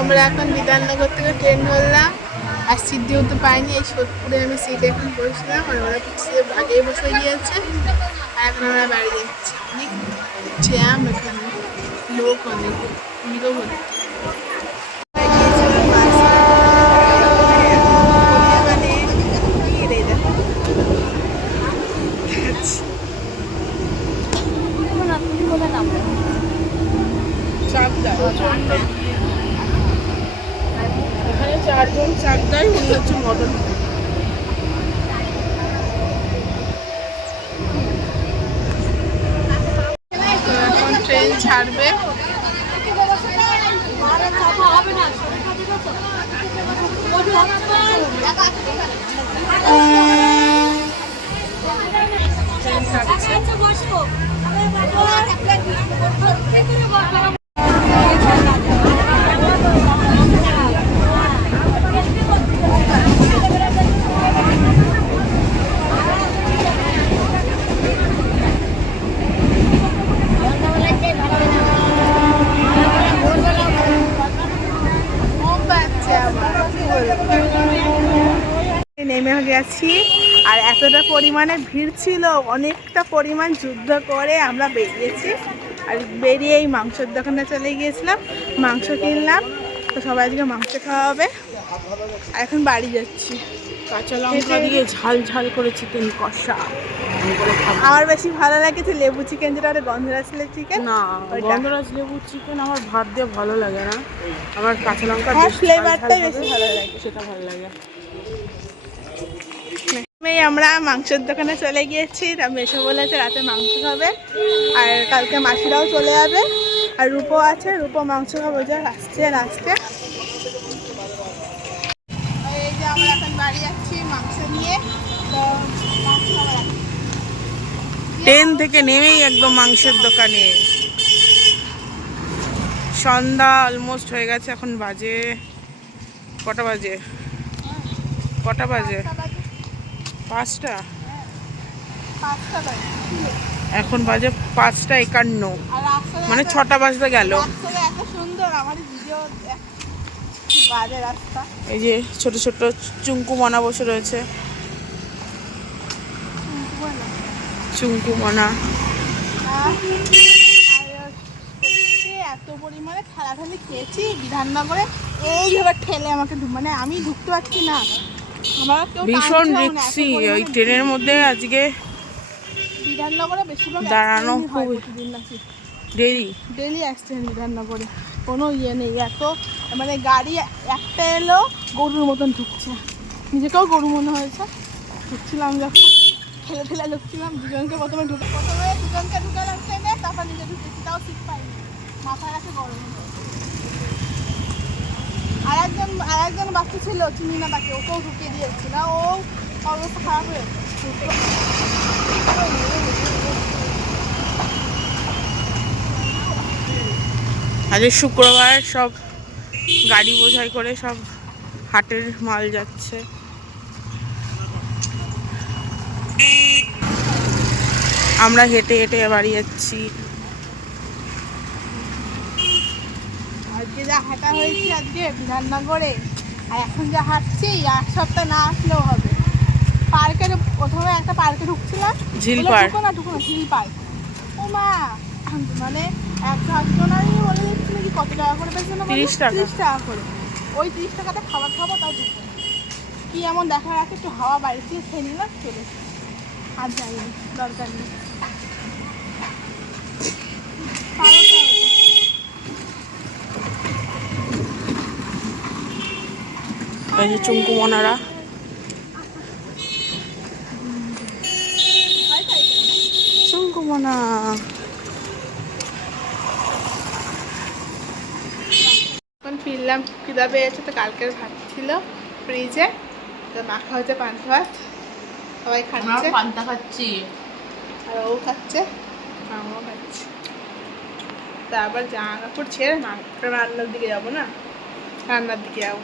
আমরা এখন বিধাননগর থেকে ট্রেন ধরলাম আর সিট যেহেতু পাইনি এই সোদপুরে আমি সিটে এখন বসলাম আর ওরা পিছিয়ে আগেই বসে গিয়েছে আর এখন আমরা বাড়ি যাচ্ছি। অনেক জ্যাম এখানে লোক অনেক ভিড়ও হচ্ছে। দেখো। এখানে চারজন চারটাই মনে হচ্ছে মডেল এখন ট্রেন ছাড়বে। ট্রেন ছাড়ছে ঘুম পাচ্ছে আমার কি বলব? নেমে গেছি। আর এতটা পরিমাণে ভিড় ছিল অনেকটা পরিমাণ যুদ্ধ করে আমরা বেরিয়েছি। আর বেরিয়ে এই মাংসের দোকানে চলে গিয়েছিলাম মাংস কিনলাম। তো সবাই আজকে মাংস খাওয়া হবে। আর এখন বাড়ি যাচ্ছি। কাঁচা লঙ্কা দিয়ে ঝাল ঝাল করে চিকেন কষা। আমার বেশি ভালো লাগেছে লেবু চিকেন যেটা গন্ধরাজ চিকেন না। গন্ধরাজ লেবু চিকেন আমার ভাত দিয়ে ভালো লাগে না। আমার কাঁচা লঙ্কা হ্যাঁ বেশ ফ্লেভারটাই ভালো লাগে। সেটা ভালো লাগে। আমরা মাংসের দোকানে চলে গিয়েছি। তা মেশো বলেছে রাতে মাংস খাবে। আর কালকে মাসিরাও চলে যাবে। আর রূপো আছে। রূপো মাংস খাবে। যে আসছে আসছে এই যে আমরা এখন বাড়ি যাচ্ছি মাংস নিয়ে। ট্রেন থেকে নেমেই একদম মাংসের দোকানে। সন্ধ্যা অলমোস্ট হয়ে গেছে। এখন বাজে কটা বাজে? কটা বাজে? পাঁচটা। এখন বাজে পাঁচটা একান্ন। মানে ছটা বাজতে গেল। এই যে ছোট ছোট চুঙ্কু মনা বসে রয়েছে। চুঙ্কু মনা। এত পরিমাণে ঠেলাঠেলি খেয়েছি বিধাননগরে এইভাবে ঠেলে আমাকে মানে আমি ঢুকতে পারছি না। ভীষণ রিক্সি ওই ট্রেনের মধ্যে আজকে দাঁড়ানো নাকি। দেরি। ডেলি অ্যাক্সিডেন্ট বিধাননগরে কোনো ইয়ে নেই এত মানে গাড়ি একটা এলো গরুর মতন ঢুকছে। নিজেকেও গরু মনে হয়েছে। ঢুকছিলাম যখন ঠেলে ঠেলে ঢুকছিলাম দুজনকে প্রথমে ঢুকে প্রথমে দুজনকে ঢুকালাম ট্রেনে তারপর নিজে ঢুকেছি তাও সিট পাইনি। মাথায় কাছে গরম। আর একজন আর একজন বাচ্চা ছিল চিনি না তাকে, ওকেও ঢুকিয়ে দিয়েছি না ও অবস্থা খারাপ হয়ে আজকে শুক্রবার সব গাড়ি বোঝাই করে সব হাটের মাল যাচ্ছে। আমরা হেঁটে হেঁটে বাড়ি যাচ্ছি আজকে যা হাঁটা হয়েছে আজকে বিধাননগরে আর এখন যা হাঁটছি এক সপ্তাহ না আসলেও হবে। পার্কের প্রথমে একটা পার্কে ঢুকছিলাম। ঝিল পার্ক। ঢুকো না ঢুকো না ঝিল পার্ক। ও মা মানে এক একজনারই বলে দিচ্ছি নাকি কত টাকা করে পেয়েছে না 30 টাকা। তিরিশ টাকা করে। ওই তিরিশ টাকাতে খাবার খাব তাও ঢুকবো কি এমন দেখা রাখে একটু হাওয়া বাড়ি দিয়ে খেয়ে নিলাম চলে আর যাইনি দরকার নেই পারো তো হবে তো। এই যে এখন ফিরলাম খিদা পেয়েছে তো কালকের ভাত ছিল ফ্রিজে। তো মাখা হচ্ছে পান্তা ভাত। সবাই খাচ্ছে। পান্তা খাচ্ছি। আর ও খাচ্ছে আমরাও খাচ্ছি। তারপর জামা কাপড় ছেড়ে না রান্নার দিকে যাব না? রান্নার দিকে যাব।